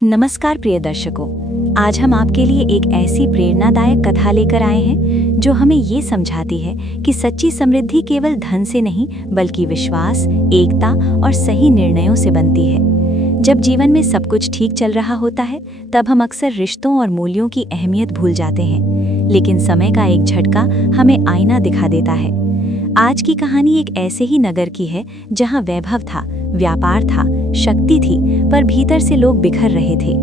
नमस्कार प्रिय दर्शकों, आज हम आपके लिए एक ऐसी प्रेरणादायक कथा लेकर आए हैं जो हमें ये समझाती है कि सच्ची समृद्धि केवल धन से नहीं बल्कि विश्वास, एकता और सही निर्णयों से बनती है। जब जीवन में सब कुछ ठीक चल रहा होता है तब हम अक्सर रिश्तों और मूल्यों की अहमियत भूल जाते हैं, लेकिन समय का एक झटका हमें आईना दिखा देता है। आज की कहानी एक ऐसे ही नगर की है जहां वैभव था, व्यापार था, शक्ति थी, पर भीतर से लोग बिखर रहे थे।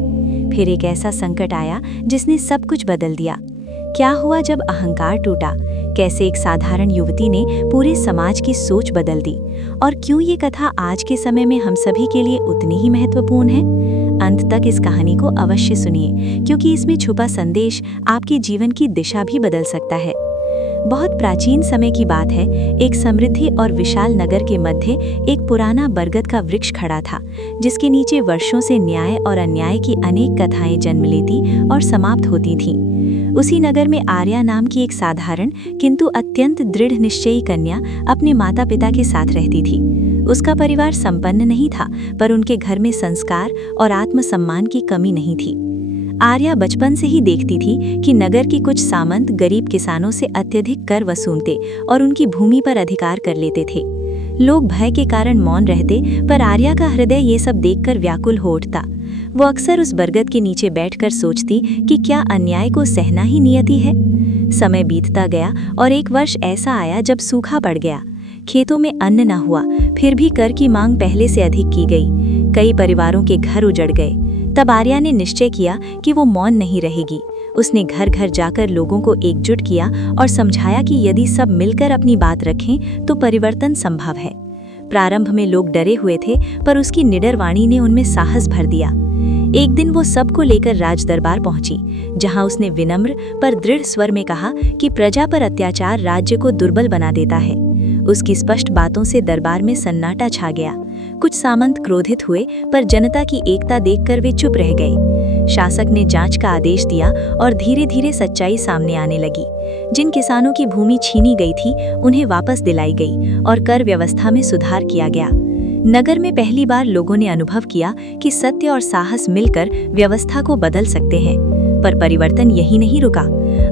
फिर एक ऐसा संकट आया जिसने सब कुछ बदल दिया। क्या हुआ जब अहंकार टूटा? कैसे एक साधारण युवती ने पूरे समाज की सोच बदल दी? और क्यों ये कथा आज के समय में हम सभी के लिए उतनी ही महत्वपूर्ण है? अंत तक इस कहानी को अवश्य सुनिए, क्योंकि इसमें छुपा संदेश आपके जीवन की दिशा भी बदल सकता है। बहुत प्राचीन समय की बात है। एक समृद्धि और विशाल नगर के मध्य एक पुराना बरगद का वृक्ष खड़ा था, जिसके नीचे वर्षों से न्याय और अन्याय की अनेक कथाएं जन्म लेती और समाप्त होती थीं। उसी नगर में आर्या नाम की एक साधारण किंतु अत्यंत दृढ़ निश्चयी कन्या अपने माता पिता के साथ रहती थी। उसका परिवार संपन्न नहीं था, पर उनके घर में संस्कार और आत्मसम्मान की कमी नहीं थी। आर्या बचपन से ही देखती थी कि नगर की कुछ सामंत गरीब किसानों से अत्यधिक कर वसूलते और उनकी भूमि पर अधिकार कर लेते थे। लोग भय के कारण मौन रहते, पर आर्या का हृदय ये सब देखकर व्याकुल हो उठता। वो अक्सर उस बरगद के नीचे बैठकर सोचती कि क्या अन्याय को सहना ही नियति है। समय बीतता गया और एक वर्ष ऐसा आया जब सूखा पड़ गया। खेतों में अन्न न हुआ, फिर भी कर की मांग पहले से अधिक की गई। कई परिवारों के घर उजड़ गए। तब आर्या ने निश्चय किया कि वो मौन नहीं रहेगी। उसने घर घर जाकर लोगों को एकजुट किया और समझाया कि यदि सब मिलकर अपनी बात रखें तो परिवर्तन संभव है। प्रारंभ में लोग डरे हुए थे, पर उसकी निडर वाणी ने उनमें साहस भर दिया। एक दिन वो सबको लेकर राज दरबार पहुंची, जहां उसने विनम्र पर दृढ़ स्वर में कहा कि प्रजा पर अत्याचार राज्य को दुर्बल बना देता है। उसकी स्पष्ट बातों से दरबार में सन्नाटा छा गया। कुछ सामंत क्रोधित हुए, पर जनता की एकता देखकर वे चुप रह गए। शासक ने जांच का आदेश दिया और धीरे धीरे सच्चाई सामने आने लगी। जिन किसानों की भूमि छीनी गई थी उन्हें वापस दिलाई गई और कर व्यवस्था में सुधार किया गया। नगर में पहली बार लोगों ने अनुभव किया कि सत्य और साहस मिलकर व्यवस्था को बदल सकते हैं। पर परिवर्तन यही नहीं रुका।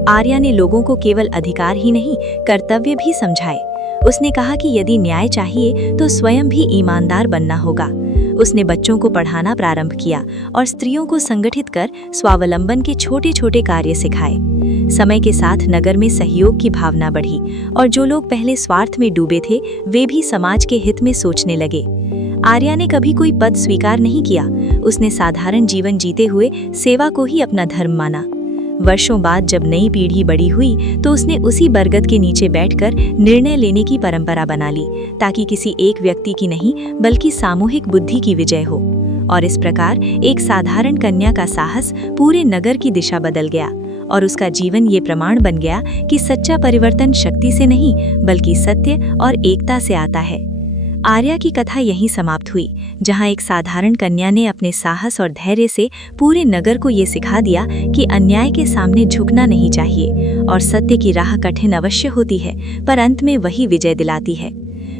आर्या ने लोगों को केवल अधिकार ही नहीं, कर्तव्य भी समझाए। उसने कहा कि यदि न्याय चाहिए तो स्वयं भी ईमानदार बनना होगा। उसने बच्चों को पढ़ाना प्रारंभ किया और स्त्रियों को संगठित कर स्वावलंबन के छोटे छोटे कार्य सिखाए। समय के साथ नगर में सहयोग की भावना बढ़ी और जो लोग पहले स्वार्थ में डूबे थे वे भी समाज के हित में सोचने लगे। आर्या ने कभी कोई पद स्वीकार नहीं किया। उसने साधारण जीवन जीते हुए सेवा को ही अपना धर्म माना। वर्षों बाद जब नई पीढ़ी बड़ी हुई तो उसने उसी बरगद के नीचे बैठकर निर्णय लेने की परंपरा बना ली, ताकि किसी एक व्यक्ति की नहीं बल्कि सामूहिक बुद्धि की विजय हो। और इस प्रकार एक साधारण कन्या का साहस पूरे नगर की दिशा बदल गया और उसका जीवन ये प्रमाण बन गया कि सच्चा परिवर्तन शक्ति से नहीं बल्कि सत्य और एकता से आता है। आर्या की कथा यहीं समाप्त हुई, जहां एक साधारण कन्या ने अपने साहस और धैर्य से पूरे नगर को ये सिखा दिया कि अन्याय के सामने झुकना नहीं चाहिए और सत्य की राह कठिन अवश्य होती है, पर अंत में वही विजय दिलाती है।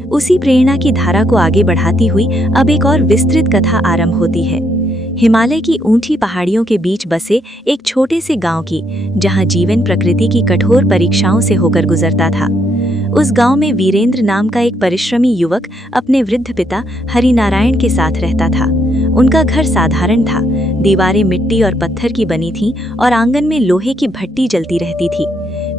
उसी प्रेरणा की धारा को आगे बढ़ाती हुई अब एक और विस्तृत कथा आरंभ होती है। हिमालय की ऊंची पहाड़ियों के बीच बसे एक छोटे से गांव की, जहां जीवन प्रकृति की कठोर परीक्षाओं से होकर गुजरता था। उस गांव में वीरेंद्र नाम का एक परिश्रमी युवक अपने वृद्ध पिता हरिनारायण के साथ रहता था। उनका घर साधारण था। दीवारें मिट्टी और पत्थर की बनी थीं और आंगन में लोहे की भट्टी जलती रहती थी।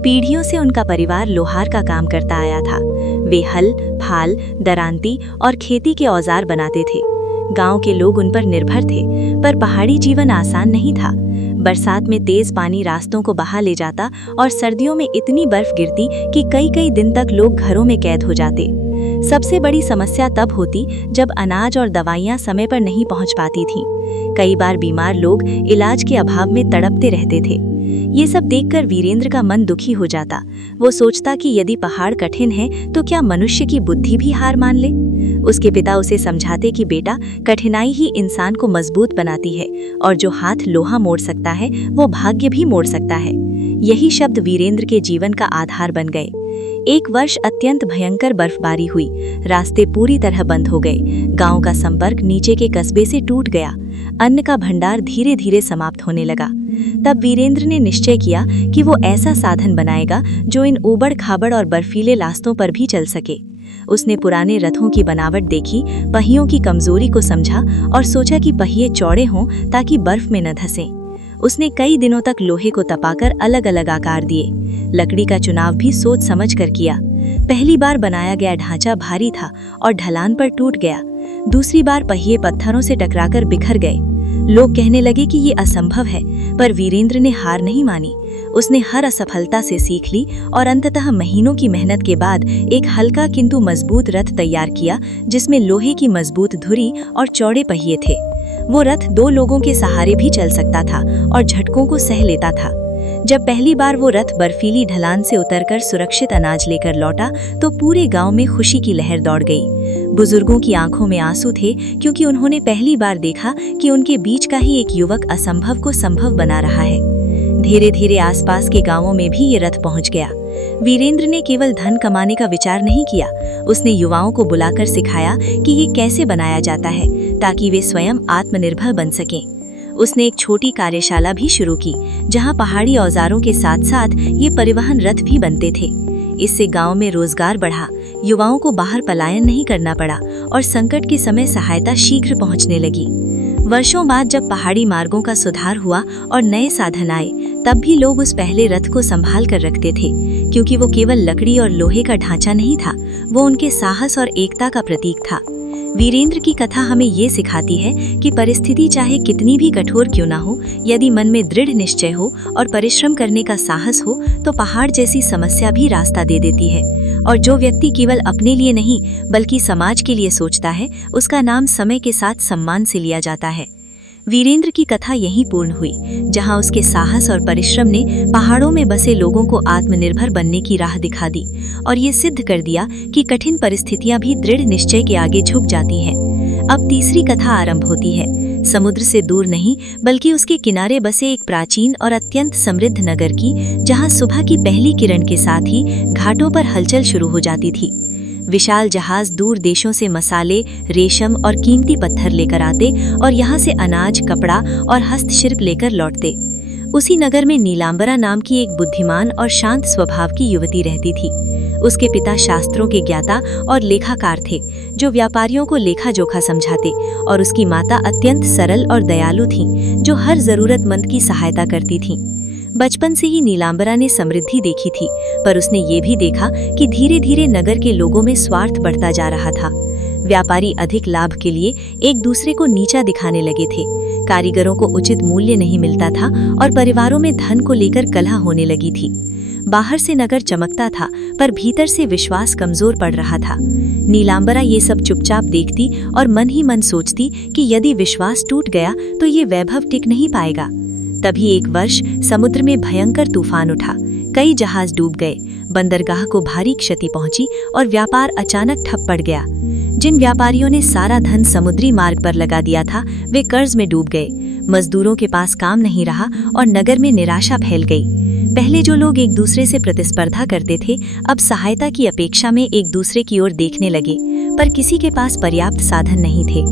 पीढ़ियों से उनका परिवार लोहार का काम करता आया था। वे हल, फाल, दरांती और खेती के औजार बनाते थे। गांव के लोग उन पर निर्भर थे, पर पहाड़ी जीवन आसान नहीं था। बरसात में तेज पानी रास्तों को बहा ले जाता और सर्दियों में इतनी बर्फ गिरती कि कई कई दिन तक लोग घरों में कैद हो जाते। सबसे बड़ी समस्या तब होती जब अनाज और दवाइयां समय पर नहीं पहुंच पाती थीं। कई बार बीमार लोग इलाज के अभाव में तड़पते रहते थे। ये सब देखकर वीरेंद्र का मन दुखी हो जाता। वो सोचता कि यदि पहाड़ कठिन है तो क्या मनुष्य की बुद्धि भी हार मान ले। उसके पिता उसे समझाते कि बेटा, कठिनाई ही इंसान को मजबूत बनाती है और जो हाथ लोहा मोड़ सकता है वो भाग्य भी मोड़ सकता है। यही शब्द वीरेंद्र के जीवन का आधार बन गए। एक वर्ष अत्यंत भयंकर बर्फबारी हुई। रास्ते पूरी तरह बंद हो गए। गांव का संपर्क नीचे के कस्बे से टूट गया। अन्न का भंडार धीरे धीरे समाप्त होने लगा। तब वीरेंद्र ने निश्चय किया कि वो ऐसा साधन बनाएगा जो इन ऊबड़ खाबड़ और बर्फीले रास्तों पर भी चल सके। उसने पुराने रथों की बनावट देखी, पहियों की कमजोरी को समझा और सोचा कि पहिए चौड़े हों ताकि बर्फ में न धंसें। उसने कई दिनों तक लोहे को तपाकर अलग अलग आकार दिए। लकड़ी का चुनाव भी सोच समझ कर किया। पहली बार बनाया गया ढांचा भारी था और ढलान पर टूट गया। दूसरी बार पहिए पत्थरों से टकराकर बिखर गए। लोग कहने लगे कि ये असंभव है, पर वीरेंद्र ने हार नहीं मानी। उसने हर असफलता से सीख ली और अंततः महीनों की मेहनत के बाद एक हल्का किंतु मजबूत रथ तैयार किया, जिसमें लोहे की मजबूत धुरी और चौड़े पहिए थे। वो रथ 2 लोगों के सहारे भी चल सकता था और झटकों को सह लेता था। जब पहली बार वो रथ बर्फीली ढलान से उतरकर सुरक्षित अनाज लेकर लौटा तो पूरे गांव में खुशी की लहर दौड़ गई। बुजुर्गों की आंखों में आंसू थे, क्योंकि उन्होंने पहली बार देखा कि उनके बीच का ही एक युवक असंभव को संभव बना रहा है। धीरे धीरे आसपास के गांवों में भी ये रथ पहुंच गया। वीरेंद्र ने केवल धन कमाने का विचार नहीं किया, उसने युवाओं को बुलाकर सिखाया कि ये कैसे बनाया जाता है ताकि वे स्वयं आत्मनिर्भर बन सकें। उसने एक छोटी कार्यशाला भी शुरू की, जहां पहाड़ी औजारों के साथ साथ ये परिवहन रथ भी बनते थे। इससे गांव में रोजगार बढ़ा, युवाओं को बाहर पलायन नहीं करना पड़ा और संकट के समय सहायता शीघ्र पहुंचने लगी। वर्षों बाद जब पहाड़ी मार्गों का सुधार हुआ और नए साधन आए, तब भी लोग उस पहले रथ को संभाल कर रखते थे, क्योंकि वो केवल लकड़ी और लोहे का ढांचा नहीं था, वो उनके साहस और एकता का प्रतीक था। वीरेंद्र की कथा हमें ये सिखाती है कि परिस्थिति चाहे कितनी भी कठोर क्यों ना हो, यदि मन में दृढ़ निश्चय हो और परिश्रम करने का साहस हो तो पहाड़ जैसी समस्या भी रास्ता दे देती है। और जो व्यक्ति केवल अपने लिए नहीं बल्कि समाज के लिए सोचता है, उसका नाम समय के साथ सम्मान से लिया जाता है। वीरेंद्र की कथा यहीं पूर्ण हुई, जहां उसके साहस और परिश्रम ने पहाड़ों में बसे लोगों को आत्मनिर्भर बनने की राह दिखा दी और ये सिद्ध कर दिया कि कठिन परिस्थितियां भी दृढ़ निश्चय के आगे झुक जाती हैं। अब तीसरी कथा आरंभ होती है, समुद्र से दूर नहीं बल्कि उसके किनारे बसे एक प्राचीन और अत्यंत समृद्ध नगर की, जहां सुबह की पहली किरण के साथ ही घाटों पर हलचल शुरू हो जाती थी। विशाल जहाज दूर देशों से मसाले, रेशम और कीमती पत्थर लेकर आते और यहाँ से अनाज, कपड़ा और हस्तशिल्प लेकर लौटते। उसी नगर में नीलांबरा नाम की एक बुद्धिमान और शांत स्वभाव की युवती रहती थी। उसके पिता शास्त्रों के ज्ञाता और लेखाकार थे, जो व्यापारियों को लेखा जोखा समझाते, और उसकी माता अत्यंत सरल और दयालु थीं, जो हर जरूरतमंद की सहायता करती थीं। बचपन से ही नीलांबरा ने समृद्धि देखी थी, पर उसने ये भी देखा कि धीरे धीरे नगर के लोगों में स्वार्थ बढ़ता जा रहा था। व्यापारी अधिक लाभ के लिए एक दूसरे को नीचा दिखाने लगे थे, कारीगरों को उचित मूल्य नहीं मिलता था और परिवारों में धन को लेकर कलह होने लगी थी। बाहर से नगर चमकता था, पर भीतर से विश्वास कमजोर पड़ रहा था। नीलांबरा ये सब चुपचाप देखती और मन ही मन सोचती कि यदि विश्वास टूट गया तो ये वैभव टिक नहीं पाएगा। तभी एक वर्ष समुद्र में भयंकर तूफान उठा। कई जहाज डूब गए, बंदरगाह को भारी क्षति पहुंची और व्यापार अचानक ठप पड़ गया। जिन व्यापारियों ने सारा धन समुद्री मार्ग पर लगा दिया था, वे कर्ज में डूब गए। मजदूरों के पास काम नहीं रहा और नगर में निराशा फैल गई। पहले जो लोग एक दूसरे से प्रतिस्पर्धा करते थे, अब सहायता की अपेक्षा में एक दूसरे की ओर देखने लगे, पर किसी के पास पर्याप्त साधन नहीं थे।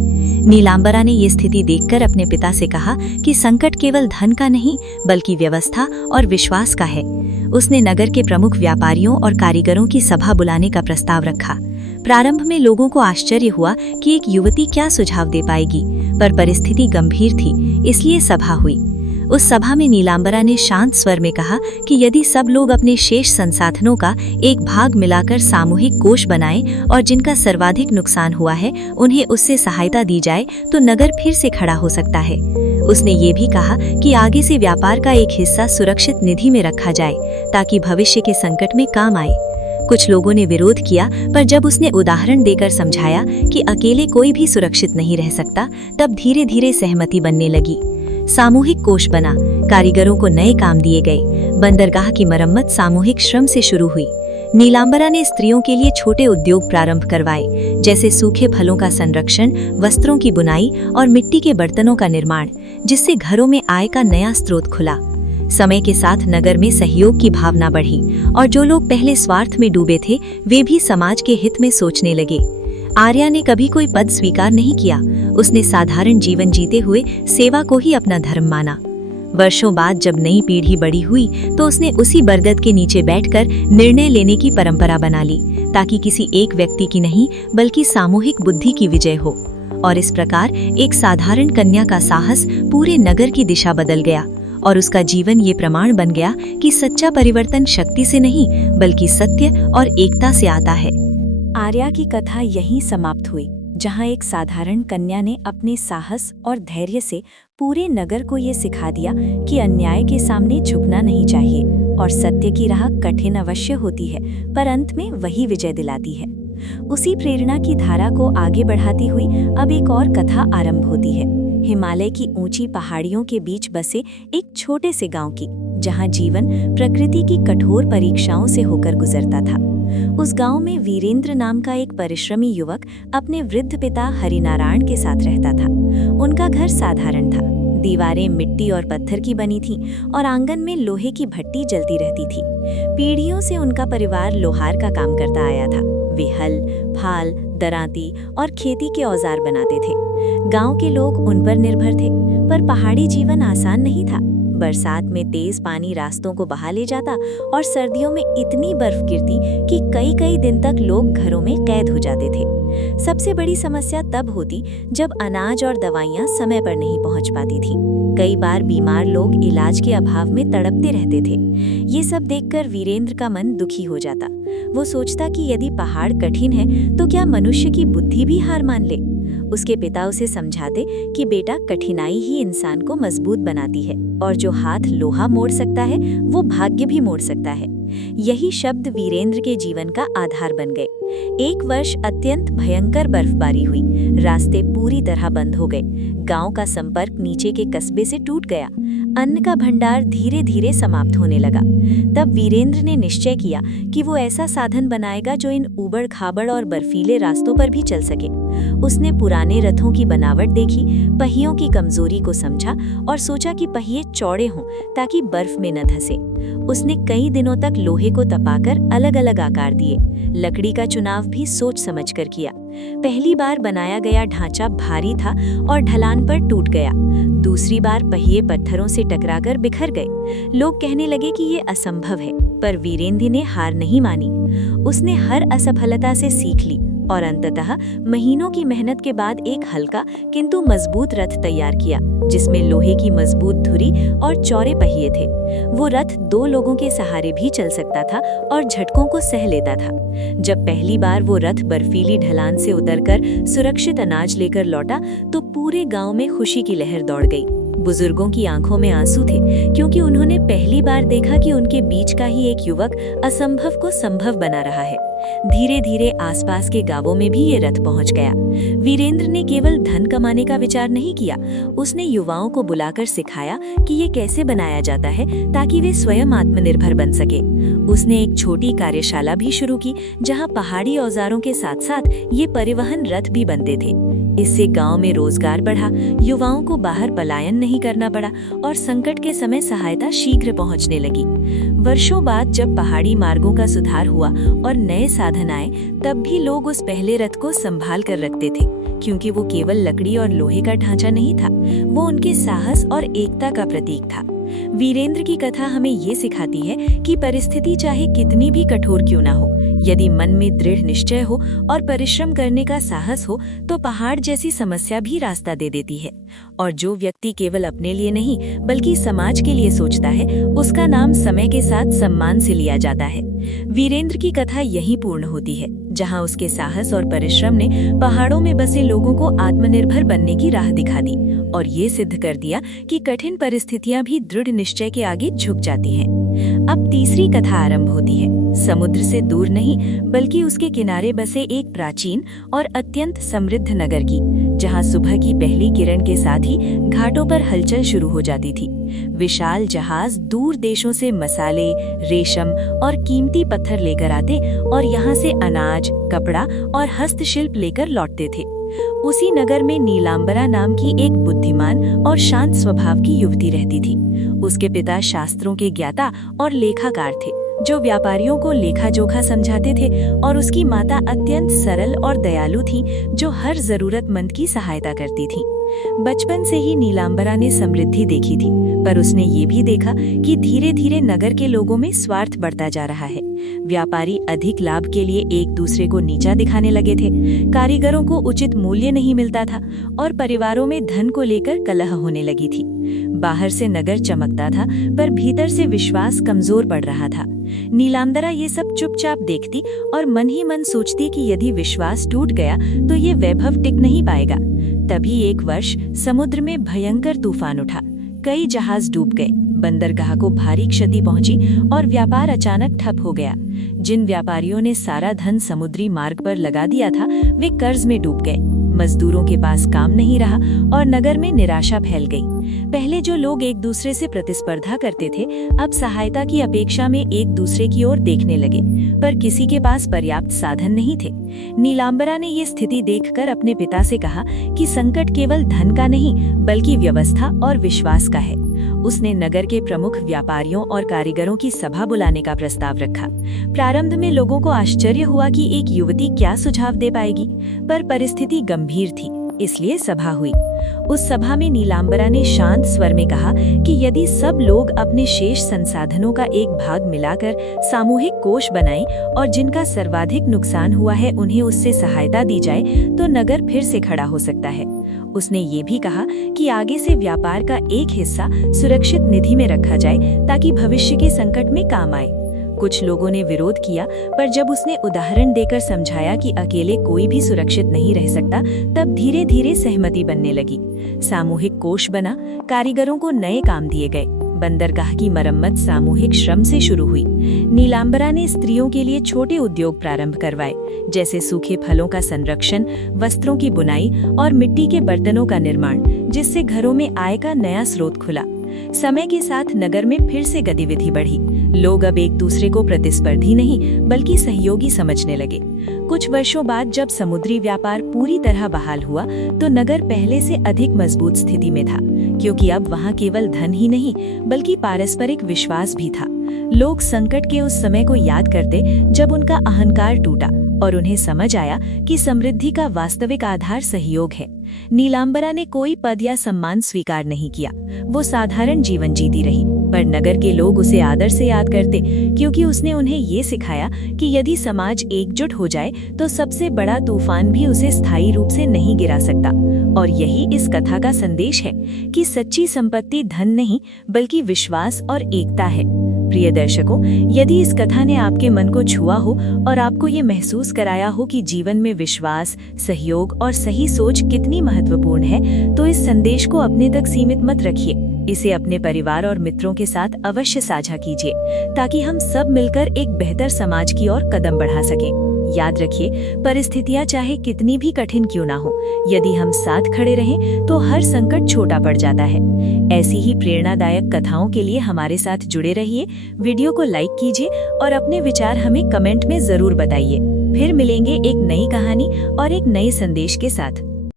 नीलांबरा ने ये स्थिति देखकर अपने पिता से कहा कि संकट केवल धन का नहीं बल्कि व्यवस्था और विश्वास का है। उसने नगर के प्रमुख व्यापारियों और कारीगरों की सभा बुलाने का प्रस्ताव रखा। प्रारंभ में लोगों को आश्चर्य हुआ कि एक युवती क्या सुझाव दे पाएगी, पर परिस्थिति गंभीर थी, इसलिए सभा हुई। उस सभा में नीलांबरा ने शांत स्वर में कहा कि यदि सब लोग अपने शेष संसाधनों का एक भाग मिलाकर सामूहिक कोष बनाएं और जिनका सर्वाधिक नुकसान हुआ है उन्हें उससे सहायता दी जाए तो नगर फिर से खड़ा हो सकता है। उसने ये भी कहा कि आगे से व्यापार का एक हिस्सा सुरक्षित निधि में रखा जाए ताकि भविष्य के संकट में काम आए। कुछ लोगों ने विरोध किया, पर जब उसने उदाहरण देकर समझाया कि अकेले कोई भी सुरक्षित नहीं रह सकता, तब धीरे धीरे सहमति बनने लगी। सामूहिक कोष बना, कारीगरों को नए काम दिए गए, बंदरगाह की मरम्मत सामूहिक श्रम से शुरू हुई। नीलांबरा ने स्त्रियों के लिए छोटे उद्योग प्रारंभ करवाए, जैसे सूखे फलों का संरक्षण, वस्त्रों की बुनाई और मिट्टी के बर्तनों का निर्माण, जिससे घरों में आय का नया स्रोत खुला। समय के साथ नगर में सहयोग की भावना बढ़ी और जो लोग पहले स्वार्थ में डूबे थे वे भी समाज के हित में सोचने लगे। आर्या ने कभी कोई पद स्वीकार नहीं किया। उसने साधारण जीवन जीते हुए सेवा को ही अपना धर्म माना। वर्षों बाद जब नई पीढ़ी बड़ी हुई तो उसने उसी बरगद के नीचे बैठकर निर्णय लेने की परंपरा बना ली, ताकि किसी एक व्यक्ति की नहीं बल्कि सामूहिक बुद्धि की विजय हो। और इस प्रकार एक साधारण कन्या का साहस पूरे नगर की दिशा बदल गया और उसका जीवन ये प्रमाण बन गया कि सच्चा परिवर्तन शक्ति से नहीं बल्कि सत्य और एकता से आता है। आर्या की कथा यहीं समाप्त हुई, जहां एक साधारण कन्या ने अपने साहस और धैर्य से पूरे नगर को ये सिखा दिया कि अन्याय के सामने झुकना नहीं चाहिए और सत्य की राह कठिन अवश्य होती है, पर अंत में वही विजय दिलाती है। उसी प्रेरणा की धारा को आगे बढ़ाती हुई अब एक और कथा आरंभ होती है, हिमालय की ऊंची पहाड़ियों के बीच बसे एक छोटे से गांव की, जहां जीवन प्रकृति की कठोर परीक्षाओं से होकर गुजरता था। उस गांव में वीरेंद्र नाम का एक परिश्रमी युवक अपने वृद्ध पिता हरिनारायण के साथ रहता था। उनका घर साधारण था, दीवारें मिट्टी और पत्थर की बनी थीं और आंगन में लोहे की भट्टी जलती रहती थी। पीढ़ियों से उनका परिवार लोहार का काम करता आया था। वे हल, फाल, दरांती और खेती के औजार बनाते थे। गांव के लोग उन पर निर्भर थे, पर पहाड़ी जीवन आसान नहीं था। बरसात में तेज पानी रास्तों को बहा ले जाता और सर्दियों में इतनी बर्फ गिरती कि कई कई दिन तक लोग घरों में कैद हो जाते थे। सबसे बड़ी समस्या तब होती जब अनाज और दवाइयाँ समय पर नहीं पहुँच पाती थीं। कई बार बीमार लोग इलाज के अभाव में तड़पते रहते थे। ये सब देखकर वीरेंद्र का मन दुखी हो जाता। वो सोचता कि यदि पहाड़ कठिन है तो क्या मनुष्य की बुद्धि भी हार मान ले। उसके पिता उसे समझाते कि बेटा, कठिनाई ही इंसान को मजबूत बनाती है और जो हाथ लोहा मोड़ सकता है वो भाग्य भी मोड़ सकता है। यही शब्द वीरेंद्र के जीवन का आधार बन गए। एक वर्ष अत्यंत भयंकर बर्फबारी हुई, रास्ते पूरी तरह बंद हो गए, गांव का संपर्क नीचे के कस्बे से टूट गया, अन्न का भंडार धीरे धीरे समाप्त होने लगा। तब वीरेंद्र ने निश्चय किया कि वो ऐसा साधन बनाएगा जो इन ऊबड़ खाबड़ और बर्फीले रास्तों पर भी चल सके। उसने पुराने रथों की बनावट देखी, पहियों की कमजोरी को समझा और सोचा कि पहिए चौड़े हों ताकि बर्फ में न धंसे। उसने कई दिनों तक लोहे को तपाकर अलग अलग आकार दिए। लकड़ी का चुनाव भी सोच समझकर किया। पहली बार बनाया गया ढांचा भारी था और ढलान पर टूट गया। दूसरी बार पहिए पत्थरों से टकराकर बिखर गए। लोग कहने लगे कि ये असंभव है, पर वीरेंद्र ने हार नहीं मानी। उसने हर असफलता से सीख ली और अंततः महीनों की मेहनत के बाद एक हल्का किंतु मजबूत रथ तैयार किया, जिसमें लोहे की मजबूत धुरी और चौड़े पहिए थे। वो रथ 2 लोगों के सहारे भी चल सकता था और झटकों को सह लेता था। जब पहली बार वो रथ बर्फीली ढलान से उतरकर सुरक्षित अनाज लेकर लौटा तो पूरे गांव में खुशी की लहर दौड़ गई। बुजुर्गों की आंखों में आंसू थे, क्योंकि उन्होंने पहली बार देखा कि उनके बीच का ही एक युवक असंभव को संभव बना रहा है। धीरे धीरे आसपास के गांवों में भी ये रथ पहुंच गया। वीरेंद्र ने केवल धन कमाने का विचार नहीं किया, उसने युवाओं को बुलाकर सिखाया कि ये कैसे बनाया जाता है ताकि वे स्वयं आत्मनिर्भर बन सके। उसने एक छोटी कार्यशाला भी शुरू की, जहां पहाड़ी औजारों के साथ साथ ये परिवहन रथ भी बनते थे। इससे गांव में रोजगार बढ़ा, युवाओं को बाहर पलायन नहीं करना पड़ा और संकट के समय सहायता शीघ्र पहुंचने लगी। वर्षों बाद जब पहाड़ी मार्गों का सुधार हुआ और नए साधन आए, तब भी लोग उस पहले रथ को संभाल कर रखते थे, क्योंकि वो केवल लकड़ी और लोहे का ढांचा नहीं था, वो उनके साहस और एकता का प्रतीक था। वीरेंद्र की कथा हमें ये सिखाती है कि परिस्थिति चाहे कितनी भी कठोर क्यों ना हो, यदि मन में दृढ़ निश्चय हो और परिश्रम करने का साहस हो तो पहाड़ जैसी समस्या भी रास्ता दे देती है। और जो व्यक्ति केवल अपने लिए नहीं बल्कि समाज के लिए सोचता है, उसका नाम समय के साथ सम्मान से लिया जाता है। वीरेंद्र की कथा यहीं पूर्ण होती है, जहां उसके साहस और परिश्रम ने पहाड़ों में बसे लोगों को आत्मनिर्भर बनने की राह दिखा दी और ये सिद्ध कर दिया कि कठिन परिस्थितियां भी दृढ़ निश्चय के आगे झुक जाती हैं। अब तीसरी कथा आरंभ होती है, समुद्र से दूर नहीं बल्कि उसके किनारे बसे एक प्राचीन और अत्यंत समृद्ध नगर की, जहां सुबह की पहली किरण के साथ ही घाटों पर हलचल शुरू हो जाती थी। विशाल जहाज दूर देशों से मसाले, रेशम और कीमती पत्थर लेकर आते और यहाँ से अनाज, कपड़ा और हस्तशिल्प लेकर लौटते थे। उसी नगर में नीलांबरा नाम की एक बुद्धिमान और शांत स्वभाव की युवती रहती थी। उसके पिता शास्त्रों के ज्ञाता और लेखाकार थे, जो व्यापारियों को लेखा जोखा समझाते थे, और उसकी माता अत्यंत सरल और दयालु थी, जो हर जरूरतमंद की सहायता करती थी। बचपन से ही नीलांबरा ने समृद्धि देखी थी, पर उसने ये भी देखा कि धीरे धीरे नगर के लोगों में स्वार्थ बढ़ता जा रहा है। व्यापारी अधिक लाभ के लिए एक दूसरे को नीचा दिखाने लगे थे, कारीगरों को उचित मूल्य नहीं मिलता था, और परिवारों में धन को लेकर कलह होने लगी थी। बाहर से नगर चमकता था, पर भीतर से विश्वास कमजोर पड़ रहा था। नीलांबरा ये सब चुपचाप देखती और मन ही मन सोचती कि यदि विश्वास टूट गया तो ये वैभव टिक नहीं पाएगा। तभी एक वर्ष समुद्र में भयंकर तूफान उठा। कई जहाज डूब गए, बंदरगाह को भारी क्षति पहुंची और व्यापार अचानक ठप हो गया। जिन व्यापारियों ने सारा धन समुद्री मार्ग पर लगा दिया था, वे कर्ज में डूब गए। मजदूरों के पास काम नहीं रहा और नगर में निराशा फैल गई। पहले जो लोग एक दूसरे से प्रतिस्पर्धा करते थे, अब सहायता की अपेक्षा में एक दूसरे की ओर देखने लगे, पर किसी के पास पर्याप्त साधन नहीं थे। नीलांबरा ने ये स्थिति देखकर अपने पिता से कहा कि संकट केवल धन का नहीं, बल्कि व्यवस्था और विश्वास का है। उसने नगर के प्रमुख व्यापारियों और कारीगरों की सभा बुलाने का प्रस्ताव रखा। प्रारंभ में लोगों को आश्चर्य हुआ कि एक युवती क्या सुझाव दे पाएगी, पर परिस्थिति गंभीर थी, इसलिए सभा हुई। उस सभा में नीलांबरा ने शांत स्वर में कहा कि यदि सब लोग अपने शेष संसाधनों का एक भाग मिलाकर सामूहिक कोष बनाएं और जिनका सर्वाधिक नुकसान हुआ है उन्हें उससे सहायता दी जाए, तो नगर फिर से खड़ा हो सकता है। उसने ये भी कहा कि आगे से व्यापार का एक हिस्सा सुरक्षित निधि में रखा जाए, ताकि भविष्य के संकट में काम आए। कुछ लोगों ने विरोध किया, पर जब उसने उदाहरण देकर समझाया कि अकेले कोई भी सुरक्षित नहीं रह सकता, तब धीरे धीरे सहमति बनने लगी। सामूहिक कोष बना, कारीगरों को नए काम दिए गए, बंदरगाह की मरम्मत सामूहिक श्रम से शुरू हुई। नीलांबरा ने स्त्रियों के लिए छोटे उद्योग प्रारंभ करवाए, जैसे सूखे फलों का संरक्षण, वस्त्रों की बुनाई और मिट्टी के बर्तनों का निर्माण, जिससे घरों में आय का नया स्रोत खुला। समय के साथ नगर में फिर से गतिविधि बढ़ी। लोग अब एक दूसरे को प्रतिस्पर्धी नहीं, बल्कि सहयोगी समझने लगे। कुछ वर्षों बाद जब समुद्री व्यापार पूरी तरह बहाल हुआ, तो नगर पहले से अधिक मजबूत स्थिति में था, क्योंकि अब वहाँ केवल धन ही नहीं, बल्कि पारस्परिक विश्वास भी था। लोग संकट के उस समय को याद करते जब उनका अहंकार टूटा और उन्हें समझ आया कि समृद्धि का वास्तविक आधार सहयोग है। नीलांबरा ने कोई पद या सम्मान स्वीकार नहीं किया। वो साधारण जीवन जीती रही, पर नगर के लोग उसे आदर से याद करते, क्योंकि उसने उन्हें ये सिखाया कि यदि समाज एकजुट हो जाए तो सबसे बड़ा तूफान भी उसे स्थायी रूप से नहीं गिरा सकता। और यही इस कथा का संदेश है कि सच्ची संपत्ति धन नहीं, बल्कि विश्वास और एकता है। प्रिय दर्शकों, यदि इस कथा ने आपके मन को छुआ हो और आपको ये महसूस कराया हो कि जीवन में विश्वास, सहयोग और सही सोच कितनी महत्वपूर्ण है, तो इस संदेश को अपने तक सीमित मत रखिए। इसे अपने परिवार और मित्रों के साथ अवश्य साझा कीजिए, ताकि हम सब मिलकर एक बेहतर समाज की ओर कदम बढ़ा सकें। याद रखिए, परिस्थितियां चाहे कितनी भी कठिन क्यों ना हो, यदि हम साथ खड़े रहें तो हर संकट छोटा पड़ जाता है। ऐसी ही प्रेरणादायक कथाओं के लिए हमारे साथ जुड़े रहिए। वीडियो को लाइक कीजिए और अपने विचार हमें कमेंट में जरूर बताइए। फिर मिलेंगे एक नई कहानी और एक नए संदेश के साथ।